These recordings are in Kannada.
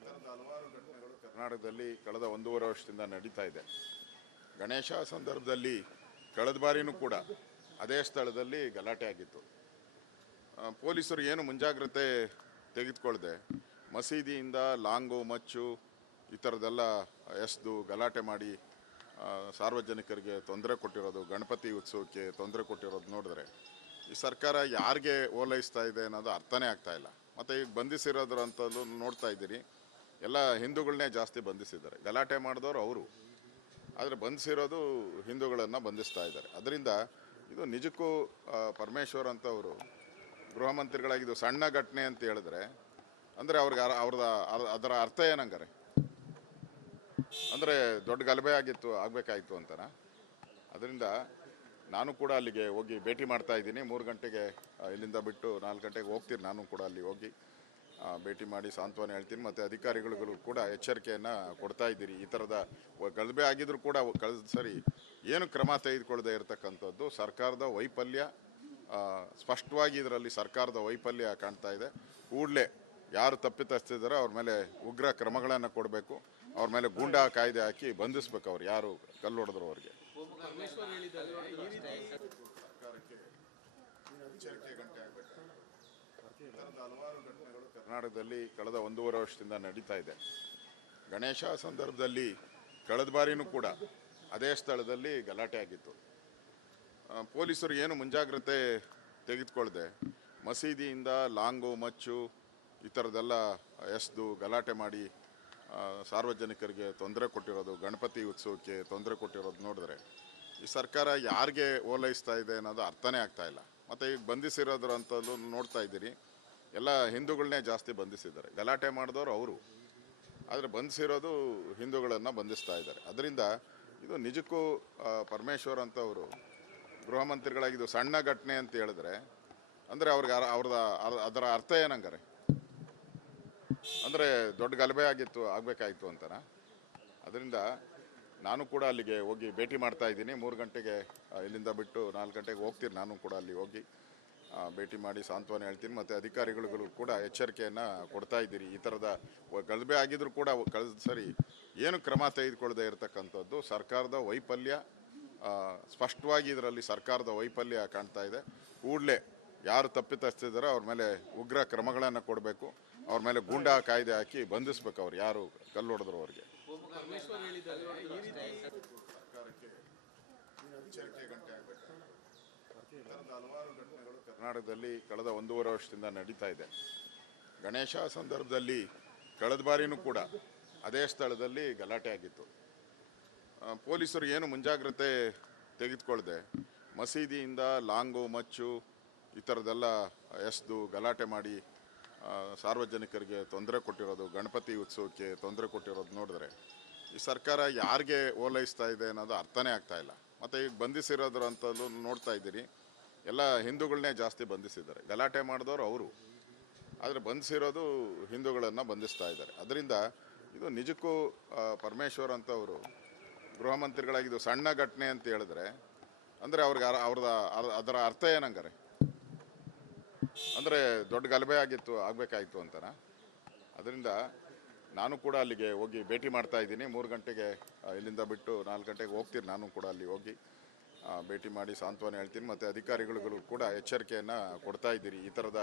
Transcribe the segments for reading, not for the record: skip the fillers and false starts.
ಹಲವಾರು ಘಟನೆಗಳು ಕರ್ನಾಟಕದಲ್ಲಿ ಕಳೆದ 1.5 ವರ್ಷದಿಂದ ನಡೀತಾ ಇದೆ. ಗಣೇಶ ಸಂದರ್ಭದಲ್ಲಿ ಕಳೆದ ಬಾರಿನೂ ಕೂಡ ಅದೇ ಸ್ಥಳದಲ್ಲಿ ಗಲಾಟೆ ಆಗಿತ್ತು. ಪೊಲೀಸರು ಏನು ಮುಂಜಾಗ್ರತೆ ತೆಗೆದುಕೊಳ್ಳದೆ ಮಸೀದಿಯಿಂದ ಲಾಂಗು ಮಚ್ಚು ಈ ಥರದ್ದೆಲ್ಲ ಎಸೆದು ಗಲಾಟೆ ಮಾಡಿ ಸಾರ್ವಜನಿಕರಿಗೆ ತೊಂದರೆ ಕೊಟ್ಟಿರೋದು, ಗಣಪತಿ ಉತ್ಸವಕ್ಕೆ ತೊಂದರೆ ಕೊಟ್ಟಿರೋದು ನೋಡಿದ್ರೆ ಈ ಸರ್ಕಾರ ಯಾರಿಗೆ ಓಲೈಸ್ತಾ ಇದೆ ಅನ್ನೋದು ಅರ್ಥನೇ ಆಗ್ತಾ ಇಲ್ಲ. ಮತ್ತು ಈಗ ಬಂಧಿಸಿರೋದ್ರಂಥದ್ದು ನೋಡ್ತಾ ಇದ್ದೀರಿ, ಎಲ್ಲ ಹಿಂದೂಗಳನ್ನೇ ಜಾಸ್ತಿ ಬಂಧಿಸಿದ್ದಾರೆ. ಗಲಾಟೆ ಮಾಡಿದವರು ಅವರು, ಆದರೆ ಬಂಧಿಸಿರೋದು ಹಿಂದೂಗಳನ್ನು ಬಂಧಿಸ್ತಾ ಇದ್ದಾರೆ. ಅದರಿಂದ ಇದು ನಿಜಕ್ಕೂ ಪರಮೇಶ್ವರ್ ಅಂತವರು ಗೃಹ ಮಂತ್ರಿಗಳಾಗಿದ್ದು ಸಣ್ಣ ಘಟನೆ ಅಂತ ಹೇಳಿದ್ರೆ ಅಂದರೆ ಅವ್ರಿಗೆ ಅದರ ಅರ್ಥ ಏನಂಗಾರೆ, ಅಂದರೆ ದೊಡ್ಡ ಗಲಭೆ ಆಗಬೇಕಾಯಿತು ಅಂತನಾ? ಅದರಿಂದ ನಾನು ಕೂಡ ಅಲ್ಲಿಗೆ ಹೋಗಿ ಭೇಟಿ ಮಾಡ್ತಾ ಇದ್ದೀನಿ. 3 ಗಂಟೆಗೆ ಇಲ್ಲಿಂದ ಬಿಟ್ಟು 4 ಗಂಟೆಗೆ ಹೋಗ್ತೀನಿ. ನಾನು ಕೂಡ ಅಲ್ಲಿ ಹೋಗಿ ಭೇಟಿ ಮಾಡಿ ಸಾಂತ್ವನ ಹೇಳ್ತೀನಿ. ಮತ್ತು ಅಧಿಕಾರಿಗಳಿಗೂ ಕೂಡ ಎಚ್ಚರಿಕೆಯನ್ನು ಕೊಡ್ತಾ ಇದ್ದೀರಿ. ಈ ಥರದ ಗಲಭೆ ಆಗಿದ್ರು ಕೂಡ ಕಳೆದ ಸರಿ ಏನು ಕ್ರಮ ತೆಗೆದುಕೊಳ್ಳದೆ ಇರತಕ್ಕಂಥದ್ದು ಸರ್ಕಾರದ ವೈಫಲ್ಯ. ಸ್ಪಷ್ಟವಾಗಿ ಇದರಲ್ಲಿ ಸರ್ಕಾರದ ವೈಫಲ್ಯ ಕಾಣ್ತಾ ಇದೆ. ಕೂಡಲೇ ಯಾರು ತಪ್ಪಿತಸ್ಥಿದ್ದಾರೋ ಅವ್ರ ಮೇಲೆ ಉಗ್ರ ಕ್ರಮಗಳನ್ನು ಕೊಡಬೇಕು. ಅವ್ರ ಮೇಲೆ ಗೂಂಡಾ ಕಾಯ್ದೆ ಹಾಕಿ ಬಂಧಿಸ್ಬೇಕು. ಅವ್ರು ಯಾರು ಕಲ್ಲು ಹೊಡೆದ್ರು ಅವ್ರಿಗೆ. ಹಲವಾರು ಘಟನೆಗಳು ಕರ್ನಾಟಕದಲ್ಲಿ ಕಳೆದ 1.5 ವರ್ಷದಿಂದ ನಡೀತಾ ಇದೆ. ಗಣೇಶ ಸಂದರ್ಭದಲ್ಲಿ ಕಳೆದ ಬಾರಿನೂ ಕೂಡ ಅದೇ ಸ್ಥಳದಲ್ಲಿ ಗಲಾಟೆ ಆಗಿತ್ತು. ಪೊಲೀಸರು ಏನು ಮುಂಜಾಗ್ರತೆ ತೆಗೆದುಕೊಳ್ಳದೆ ಮಸೀದಿಯಿಂದ ಲಾಂಗು ಮಚ್ಚು ಈ ಥರದ್ದೆಲ್ಲ ಎಸೆದು ಗಲಾಟೆ ಮಾಡಿ ಸಾರ್ವಜನಿಕರಿಗೆ ತೊಂದರೆ ಕೊಟ್ಟಿರೋದು, ಗಣಪತಿ ಉತ್ಸವಕ್ಕೆ ತೊಂದರೆ ಕೊಟ್ಟಿರೋದು ನೋಡಿದ್ರೆ ಈ ಸರ್ಕಾರ ಯಾರಿಗೆ ಓಲೈಸ್ತಾ ಇದೆ ಅನ್ನೋದು ಅರ್ಥನೇ ಆಗ್ತಾ ಇಲ್ಲ. ಮತ್ತು ಈಗ ಬಂಧಿಸಿರೋದ್ರಂಥದ್ದು ನೋಡ್ತಾ ಇದ್ದೀರಿ, ಎಲ್ಲ ಹಿಂದೂಗಳನ್ನೇ ಜಾಸ್ತಿ ಬಂಧಿಸಿದ್ದಾರೆ. ಗಲಾಟೆ ಮಾಡಿದವರು ಅವರು, ಆದರೆ ಬಂಧಿಸಿರೋದು ಹಿಂದೂಗಳನ್ನು ಬಂಧಿಸ್ತಾ ಇದ್ದಾರೆ. ಅದರಿಂದ ಇದು ನಿಜಕ್ಕೂ ಪರಮೇಶ್ವರ್ ಅಂತವರು ಗೃಹ ಮಂತ್ರಿಗಳಾಗಿದ್ದು ಸಣ್ಣ ಘಟನೆ ಅಂತ ಹೇಳಿದ್ರೆ ಅಂದರೆ ಅವ್ರಿಗೆ ಅದರ ಅರ್ಥ ಏನಂಗಾರೆ, ಅಂದರೆ ದೊಡ್ಡ ಗಲಭೆ ಆಗಬೇಕಾಯಿತು ಅಂತನಾ? ಅದರಿಂದ ನಾನು ಕೂಡ ಅಲ್ಲಿಗೆ ಹೋಗಿ ಭೇಟಿ ಮಾಡ್ತಾ ಇದ್ದೀನಿ. 3 ಗಂಟೆಗೆ ಇಲ್ಲಿಂದ ಬಿಟ್ಟು 4 ಗಂಟೆಗೆ ಹೋಗ್ತೀನಿ. ನಾನು ಕೂಡ ಅಲ್ಲಿ ಹೋಗಿ ಭೇಟಿ ಮಾಡಿ ಸಾಂತ್ವನ ಹೇಳ್ತೀನಿ. ಮತ್ತು ಅಧಿಕಾರಿಗಳಿಗೂ ಕೂಡ ಎಚ್ಚರಿಕೆಯನ್ನು ಕೊಡ್ತಾ ಇದ್ದೀರಿ. ಈ ಥರದ ಗಲಭೆ ಆಗಿದ್ರು ಕೂಡ ಕಳೆದ ಸರಿ ಏನು ಕ್ರಮ ತೆಗೆದುಕೊಳ್ಳದೆ ಇರತಕ್ಕಂಥದ್ದು ಸರ್ಕಾರದ ವೈಫಲ್ಯ. ಸ್ಪಷ್ಟವಾಗಿ ಇದರಲ್ಲಿ ಸರ್ಕಾರದ ವೈಫಲ್ಯ ಕಾಣ್ತಾ ಇದೆ. ಕೂಡಲೇ ಯಾರು ತಪ್ಪಿತಸ್ಥಿದ್ದಾರೋ ಅವ್ರ ಮೇಲೆ ಉಗ್ರ ಕ್ರಮಗಳನ್ನು ಕೊಡಬೇಕು. ಅವ್ರ ಮೇಲೆ ಗೂಂಡಾ ಕಾಯ್ದೆ ಹಾಕಿ ಬಂಧಿಸ್ಬೇಕು. ಅವ್ರು ಯಾರು ಕಲ್ಲು ಹೊಡೆದ್ರು ಅವ್ರಿಗೆ. ಹಲವಾರು ಘಟನೆಗಳು ಕರ್ನಾಟಕದಲ್ಲಿ ಕಳೆದ 1.5 ವರ್ಷದಿಂದ ನಡೀತಾ ಇದೆ. ಗಣೇಶ ಸಂದರ್ಭದಲ್ಲಿ ಕಳೆದ ಬಾರಿನೂ ಕೂಡ ಅದೇ ಸ್ಥಳದಲ್ಲಿ ಗಲಾಟೆ ಆಗಿತ್ತು. ಪೊಲೀಸರು ಏನು ಮುಂಜಾಗ್ರತೆ ತೆಗೆದುಕೊಳ್ಳದೆ ಮಸೀದಿಯಿಂದ ಲಾಂಗು ಮಚ್ಚು ಈ ಥರದ್ದೆಲ್ಲ ಎಸೆದು ಗಲಾಟೆ ಮಾಡಿ ಸಾರ್ವಜನಿಕರಿಗೆ ತೊಂದರೆ ಕೊಟ್ಟಿರೋದು, ಗಣಪತಿ ಉತ್ಸವಕ್ಕೆ ತೊಂದರೆ ಕೊಟ್ಟಿರೋದು ನೋಡಿದ್ರೆ ಈ ಸರ್ಕಾರ ಯಾರಿಗೆ ಓಲೈಸ್ತಾ ಇದೆ ಅನ್ನೋದು ಅರ್ಥನೇ ಆಗ್ತಾ ಇಲ್ಲ. ಮತ್ತು ಈಗ ಬಂಧಿಸಿರೋದ್ರಂಥದ್ದು ನೋಡ್ತಾ ಇದ್ದೀರಿ, ಎಲ್ಲ ಹಿಂದೂಗಳನ್ನೇ ಜಾಸ್ತಿ ಬಂಧಿಸಿದ್ದಾರೆ. ಗಲಾಟೆ ಮಾಡಿದವರು ಅವರು, ಆದರೆ ಬಂಧಿಸಿರೋದು ಹಿಂದೂಗಳನ್ನು ಬಂಧಿಸ್ತಾ ಇದ್ದಾರೆ. ಅದರಿಂದ ಇದು ನಿಜಕ್ಕೂ ಪರಮೇಶ್ವರ್ ಅಂತವರು ಗೃಹ ಮಂತ್ರಿಗಳಾಗಿದ್ದು ಸಣ್ಣ ಘಟನೆ ಅಂತ ಹೇಳಿದ್ರೆ ಅಂದರೆ ಅವ್ರಿಗೆ ಅದರ ಅರ್ಥ ಏನಂಗಾರೆ, ಅಂದರೆ ದೊಡ್ಡ ಗಲಭೆ ಆಗಬೇಕಾಯಿತು ಅಂತನಾ? ಅದರಿಂದ ನಾನು ಕೂಡ ಅಲ್ಲಿಗೆ ಹೋಗಿ ಭೇಟಿ ಮಾಡ್ತಾ ಇದ್ದೀನಿ. 3 ಗಂಟೆಗೆ ಇಲ್ಲಿಂದ ಬಿಟ್ಟು 4 ಗಂಟೆಗೆ ಹೋಗ್ತೀನಿ. ನಾನು ಕೂಡ ಅಲ್ಲಿ ಹೋಗಿ ಭೇಟಿ ಮಾಡಿ ಸಾಂತ್ವನ ಹೇಳ್ತೀನಿ. ಮತ್ತು ಅಧಿಕಾರಿಗಳಿಗೂ ಕೂಡ ಎಚ್ಚರಿಕೆಯನ್ನು ಕೊಡ್ತಾ ಇದ್ದೀರಿ. ಈ ಥರದ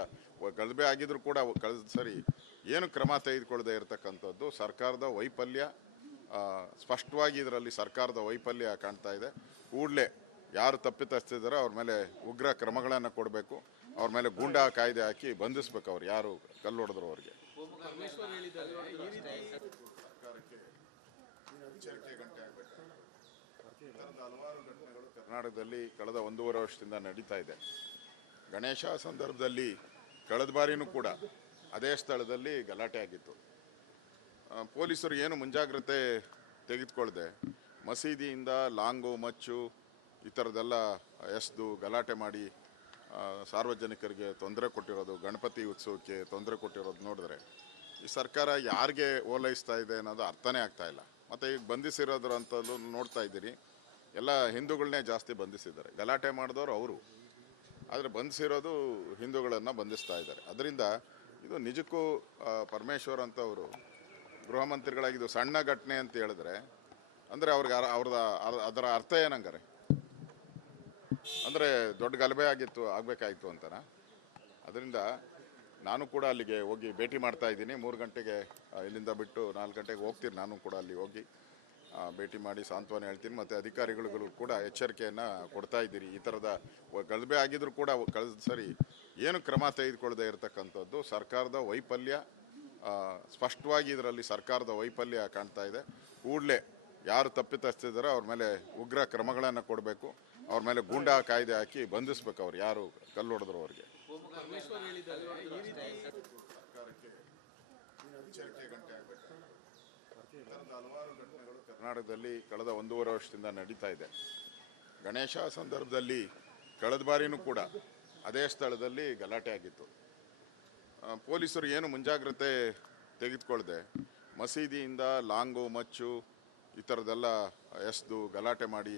ಗಲಭೆ ಆಗಿದ್ರು ಕೂಡ ಕಳೆದ ಸರಿ ಏನು ಕ್ರಮ ತೆಗೆದುಕೊಳ್ಳದೆ ಇರತಕ್ಕಂಥದ್ದು ಸರ್ಕಾರದ ವೈಫಲ್ಯ. ಸ್ಪಷ್ಟವಾಗಿ ಇದರಲ್ಲಿ ಸರ್ಕಾರದ ವೈಫಲ್ಯ ಕಾಣ್ತಾ ಇದೆ. ಕೂಡಲೇ ಯಾರು ತಪ್ಪಿತಸ್ಥಿದ್ದಾರೋ ಅವ್ರ ಮೇಲೆ ಉಗ್ರ ಕ್ರಮಗಳನ್ನು ಕೊಡಬೇಕು. ಅವ್ರ ಮೇಲೆ ಗೂಂಡಾ ಕಾಯ್ದೆ ಹಾಕಿ ಬಂಧಿಸ್ಬೇಕು. ಅವ್ರು ಯಾರು ಕಲ್ಲು ಹೊಡೆದ್ರು ಅವ್ರಿಗೆ. ಹಲವಾರು ಘಟನೆಗಳು ಕರ್ನಾಟಕದಲ್ಲಿ ಕಳೆದ 1.5 ವರ್ಷದಿಂದ ನಡೀತಾ ಇದೆ. ಗಣೇಶ ಸಂದರ್ಭದಲ್ಲಿ ಕಳೆದ ಬಾರಿನೂ ಕೂಡ ಅದೇ ಸ್ಥಳದಲ್ಲಿ ಗಲಾಟೆ ಆಗಿತ್ತು. ಪೊಲೀಸರು ಏನು ಮುಂಜಾಗ್ರತೆ ತೆಗೆದುಕೊಳ್ಳದೆ ಮಸೀದಿಯಿಂದ ಲಾಂಗು ಮಚ್ಚು ಈ ಥರದ್ದೆಲ್ಲ ಎಸೆದು ಗಲಾಟೆ ಮಾಡಿ ಸಾರ್ವಜನಿಕರಿಗೆ ತೊಂದರೆ ಕೊಟ್ಟಿರೋದು, ಗಣಪತಿ ಉತ್ಸವಕ್ಕೆ ತೊಂದರೆ ಕೊಟ್ಟಿರೋದು ನೋಡಿದ್ರೆ ಈ ಸರ್ಕಾರ ಯಾರಿಗೆ ಓಲೈಸ್ತಾ ಇದೆ ಅನ್ನೋದು ಅರ್ಥನೇ ಆಗ್ತಾ ಇಲ್ಲ. ಮತ್ತು ಈಗ ಬಂಧಿಸಿರೋದ್ರಂಥದ್ದು ನೋಡ್ತಾ ಇದ್ದೀರಿ, ಎಲ್ಲ ಹಿಂದೂಗಳನ್ನೇ ಜಾಸ್ತಿ ಬಂಧಿಸಿದ್ದಾರೆ. ಗಲಾಟೆ ಮಾಡಿದವರು ಅವರು, ಆದರೆ ಬಂಧಿಸಿರೋದು ಹಿಂದೂಗಳನ್ನು ಬಂಧಿಸ್ತಾ ಇದ್ದಾರೆ. ಅದರಿಂದ ಇದು ನಿಜಕ್ಕೂ ಪರಮೇಶ್ವರ್ ಅಂತವರು ಗೃಹ ಮಂತ್ರಿಗಳಾಗಿದ್ದು ಸಣ್ಣ ಘಟನೆ ಅಂತ ಹೇಳಿದ್ರೆ ಅಂದರೆ ಅವ್ರಿಗೆ ಅದರ ಅರ್ಥ ಏನಂಗಾರೆ ಅಂದರೆ ದೊಡ್ಡ ಗಲಭೆ ಆಗಬೇಕಾಯಿತು ಅಂತನ. ಅದರಿಂದ ನಾನು ಕೂಡ ಅಲ್ಲಿಗೆ ಹೋಗಿ ಭೇಟಿ ಮಾಡ್ತಾ ಇದ್ದೀನಿ. 3 ಗಂಟೆಗೆ ಇಲ್ಲಿಂದ ಬಿಟ್ಟು 4 ಗಂಟೆಗೆ ಹೋಗ್ತೀನಿ. ನಾನು ಕೂಡ ಅಲ್ಲಿ ಹೋಗಿ ಭೇಟಿ ಮಾಡಿ ಸಾಂತ್ವನ ಹೇಳ್ತೀನಿ. ಮತ್ತು ಅಧಿಕಾರಿಗಳಿಗೂ ಕೂಡ ಎಚ್ಚರಿಕೆಯನ್ನು ಕೊಡ್ತಾ ಇದ್ದೀರಿ. ಈ ಥರದ ಗಲಭೆ ಆಗಿದ್ರು ಕೂಡ ಕಳೆದ ಸರಿ ಏನು ಕ್ರಮ ತೆಗೆದುಕೊಳ್ಳದೆ ಇರತಕ್ಕಂಥದ್ದು ಸರ್ಕಾರದ ವೈಫಲ್ಯ. ಸ್ಪಷ್ಟವಾಗಿ ಇದರಲ್ಲಿ ಸರ್ಕಾರದ ವೈಫಲ್ಯ ಕಾಣ್ತಾ ಇದೆ. ಕೂಡಲೇ ಯಾರು ತಪ್ಪಿತಸ್ಥಿದಾರೋ ಅವ್ರ ಮೇಲೆ ಉಗ್ರ ಕ್ರಮಗಳನ್ನು ಕೊಡಬೇಕು. ಅವ್ರ ಮೇಲೆ ಗೂಂಡಾ ಕಾಯ್ದೆ ಹಾಕಿ ಬಂಧಿಸ್ಬೇಕು. ಅವ್ರು ಯಾರು ಕಲ್ಲು ಹೊಡೆದ್ರು ಅವ್ರಿಗೆ. ಹಲವಾರು ಘಟನೆಗಳು ಕರ್ನಾಟಕದಲ್ಲಿ ಕಳೆದ 1.5 ವರ್ಷದಿಂದ ನಡೀತಾ ಇದೆ. ಗಣೇಶ ಸಂದರ್ಭದಲ್ಲಿ ಕಳೆದ ಬಾರಿನೂ ಕೂಡ ಅದೇ ಸ್ಥಳದಲ್ಲಿ ಗಲಾಟೆ ಆಗಿತ್ತು. ಪೊಲೀಸರು ಏನು ಮುಂಜಾಗ್ರತೆ ತೆಗೆದುಕೊಳ್ಳದೆ ಮಸೀದಿಯಿಂದ ಲಾಂಗು ಮಚ್ಚು ಈ ಥರದ್ದೆಲ್ಲ ಎಸ್ದು ಗಲಾಟೆ ಮಾಡಿ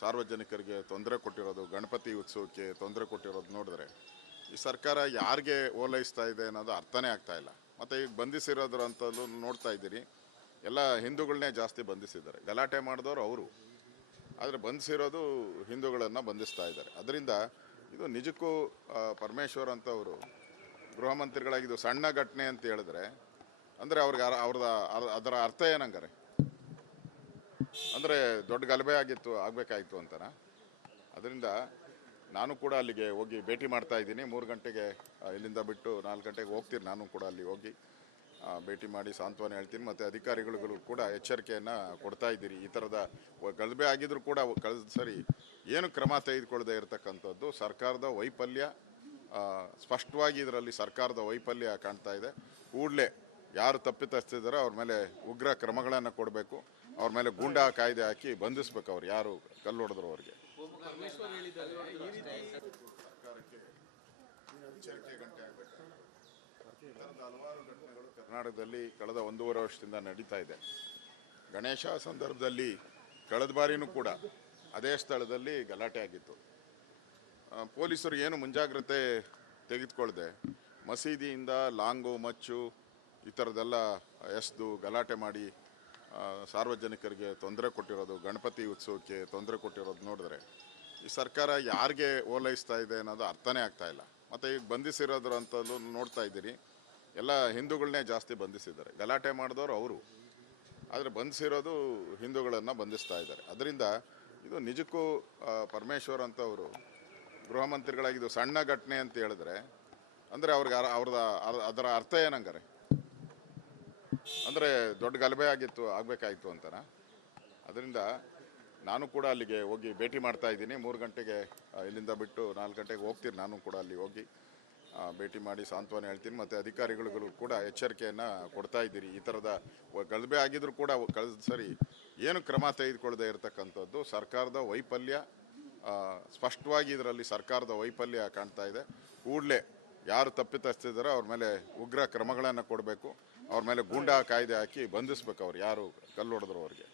ಸಾರ್ವಜನಿಕರಿಗೆ ತೊಂದರೆ ಕೊಟ್ಟಿರೋದು, ಗಣಪತಿ ಉತ್ಸವಕ್ಕೆ ತೊಂದರೆ ಕೊಟ್ಟಿರೋದು ನೋಡಿದ್ರೆ ಈ ಸರ್ಕಾರ ಯಾರಿಗೆ ಓಲೈಸ್ತಾ ಇದೆ ಅನ್ನೋದು ಅರ್ಥನೇ ಆಗ್ತಾ ಇಲ್ಲ. ಮತ್ತು ಈಗ ಬಂಧಿಸಿರೋದ್ರ ಅಂತಲೂ ನೋಡ್ತಾ ಇದ್ದೀರಿ, ಎಲ್ಲ ಹಿಂದೂಗಳನ್ನೇ ಜಾಸ್ತಿ ಬಂಧಿಸಿದ್ದಾರೆ. ಗಲಾಟೆ ಮಾಡಿದವರು ಅವರು, ಆದರೆ ಬಂಧಿಸಿರೋದು ಹಿಂದೂಗಳನ್ನು ಬಂಧಿಸ್ತಾ ಇದ್ದಾರೆ. ಅದರಿಂದ ಇದು ನಿಜಕ್ಕೂ ಪರಮೇಶ್ವರ್ ಅಂತವರು ಗೃಹ ಮಂತ್ರಿಗಳಾಗಿದ್ದು ಸಣ್ಣ ಘಟನೆ ಅಂತ ಹೇಳಿದ್ರೆ ಅಂದರೆ ಅವ್ರಿಗೆ ಅದರ ಅರ್ಥ ಏನಂಗಾರೆ ಅಂದರೆ ದೊಡ್ಡ ಗಲಭೆ ಆಗಬೇಕಾಯಿತು ಅಂತನ. ಅದರಿಂದ ನಾನು ಕೂಡ ಅಲ್ಲಿಗೆ ಹೋಗಿ ಭೇಟಿ ಮಾಡ್ತಾ ಇದ್ದೀನಿ. 3 ಗಂಟೆಗೆ ಇಲ್ಲಿಂದ ಬಿಟ್ಟು 4 ಗಂಟೆಗೆ ಹೋಗ್ತೀನಿ. ನಾನು ಕೂಡ ಅಲ್ಲಿ ಹೋಗಿ ಭೇಟಿ ಮಾಡಿ ಸಾಂತ್ವನ ಹೇಳ್ತೀನಿ. ಮತ್ತು ಅಧಿಕಾರಿಗಳಿಗೂ ಕೂಡ ಎಚ್ಚರಿಕೆಯನ್ನು ಕೊಡ್ತಾ ಇದ್ದೀರಿ. ಈ ಥರದ ಗಲಭೆ ಆಗಿದ್ರು ಕೂಡ ಕಳೆದ ಸರಿ ಏನು ಕ್ರಮ ತೆಗೆದುಕೊಳ್ಳದೆ ಇರತಕ್ಕಂಥದ್ದು ಸರ್ಕಾರದ ವೈಫಲ್ಯ. ಸ್ಪಷ್ಟವಾಗಿ ಇದರಲ್ಲಿ ಸರ್ಕಾರದ ವೈಫಲ್ಯ ಕಾಣ್ತಾ ಇದೆ. ಕೂಡಲೇ ಯಾರು ತಪ್ಪಿತಸ್ಥಿದಾರೋ ಅವ್ರ ಮೇಲೆ ಉಗ್ರ ಕ್ರಮಗಳನ್ನು ಕೊಡಬೇಕು. ಅವ್ರ ಮೇಲೆ ಗೂಂಡಾ ಕಾಯ್ದೆ ಹಾಕಿ ಬಂಧಿಸ್ಬೇಕು. ಅವ್ರು ಯಾರು ಕಲ್ಲು ಹೊಡೆದ್ರು ಅವ್ರಿಗೆ. ಹಲವಾರು ಘಟನೆಗಳು ಕರ್ನಾಟಕದಲ್ಲಿ ಕಳೆದ 1.5 ವರ್ಷದಿಂದ ನಡೀತಾ ಇದೆ. ಗಣೇಶ ಸಂದರ್ಭದಲ್ಲಿ ಕಳೆದ ಬಾರಿನೂ ಕೂಡ ಅದೇ ಸ್ಥಳದಲ್ಲಿ ಗಲಾಟೆ ಆಗಿತ್ತು. ಪೊಲೀಸರು ಏನು ಮುಂಜಾಗ್ರತೆ ತೆಗೆದುಕೊಳ್ಳದೆ ಮಸೀದಿಯಿಂದ ಲಾಂಗು ಮಚ್ಚು ಈ ಥರದ್ದೆಲ್ಲ ಎಸ್ದು ಗಲಾಟೆ ಮಾಡಿ ಸಾರ್ವಜನಿಕರಿಗೆ ತೊಂದರೆ ಕೊಟ್ಟಿರೋದು, ಗಣಪತಿ ಉತ್ಸವಕ್ಕೆ ತೊಂದರೆ ಕೊಟ್ಟಿರೋದು ನೋಡಿದ್ರೆ ಈ ಸರ್ಕಾರ ಯಾರಿಗೆ ಓಲೈಸ್ತಾ ಇದೆ ಅನ್ನೋದು ಅರ್ಥನೇ ಆಗ್ತಾ ಇಲ್ಲ. ಮತ್ತು ಈಗ ಬಂಧಿಸಿರೋದ್ರ ಅಂತಲೂ ನೋಡ್ತಾ ಇದ್ದೀರಿ, ಎಲ್ಲ ಹಿಂದೂಗಳನ್ನೇ ಜಾಸ್ತಿ ಬಂಧಿಸಿದ್ದಾರೆ. ಗಲಾಟೆ ಮಾಡಿದವರು ಅವರು, ಆದರೆ ಬಂಧಿಸಿರೋದು ಹಿಂದೂಗಳನ್ನು ಬಂಧಿಸ್ತಾ ಇದ್ದಾರೆ. ಅದರಿಂದ ಇದು ನಿಜಕ್ಕೂ ಪರಮೇಶ್ವರ್ ಅಂತವರು ಗೃಹ ಮಂತ್ರಿಗಳಾಗಿದ್ದು ಸಣ್ಣ ಘಟನೆ ಅಂತ ಹೇಳಿದ್ರೆ ಅಂದರೆ ಅವ್ರಿಗೆ ಅದರ ಅರ್ಥ ಏನಂಗಾರೆ ಅಂದರೆ ದೊಡ್ಡ ಗಲಭೆ ಆಗಬೇಕಾಯಿತು ಅಂತನ. ಅದರಿಂದ ನಾನು ಕೂಡ ಅಲ್ಲಿಗೆ ಹೋಗಿ ಭೇಟಿ ಮಾಡ್ತಾ ಇದ್ದೀನಿ. 3 ಗಂಟೆಗೆ ಇಲ್ಲಿಂದ ಬಿಟ್ಟು 4 ಗಂಟೆಗೆ ಹೋಗ್ತೀನಿ. ನಾನು ಕೂಡ ಅಲ್ಲಿ ಹೋಗಿ ಭೇಟಿ ಮಾಡಿ ಸಾಂತ್ವನ ಹೇಳ್ತೀನಿ. ಮತ್ತು ಅಧಿಕಾರಿಗಳಿಗೂ ಕೂಡ ಎಚ್ಚರಿಕೆಯನ್ನು ಕೊಡ್ತಾ ಇದ್ದೀರಿ. ಈ ಥರದ ಗಲಭೆ ಆಗಿದ್ರು ಕೂಡ ಕಳೆದ ಸರಿ ಏನು ಕ್ರಮ ತೆಗೆದುಕೊಳ್ಳದೆ ಇರತಕ್ಕಂಥದ್ದು ಸರ್ಕಾರದ ವೈಫಲ್ಯ. ಸ್ಪಷ್ಟವಾಗಿ ಇದರಲ್ಲಿ ಸರ್ಕಾರದ ವೈಫಲ್ಯ ಕಾಣ್ತಾ ಇದೆ. ಕೂಡಲೇ ಯಾರು ತಪ್ಪಿತಸ್ಥಿದಾರೋ ಅವ್ರ ಮೇಲೆ ಉಗ್ರ ಕ್ರಮಗಳನ್ನು ಕೊಡಬೇಕು. ಅವ್ರ ಮೇಲೆ ಗೂಂಡಾ ಕಾಯ್ದೆ ಹಾಕಿ ಬಂಧಿಸ್ಬೇಕು. ಅವ್ರು ಯಾರು ಕಲ್ಲು ಹೊಡೆದ್ರು ಅವ್ರಿಗೆ.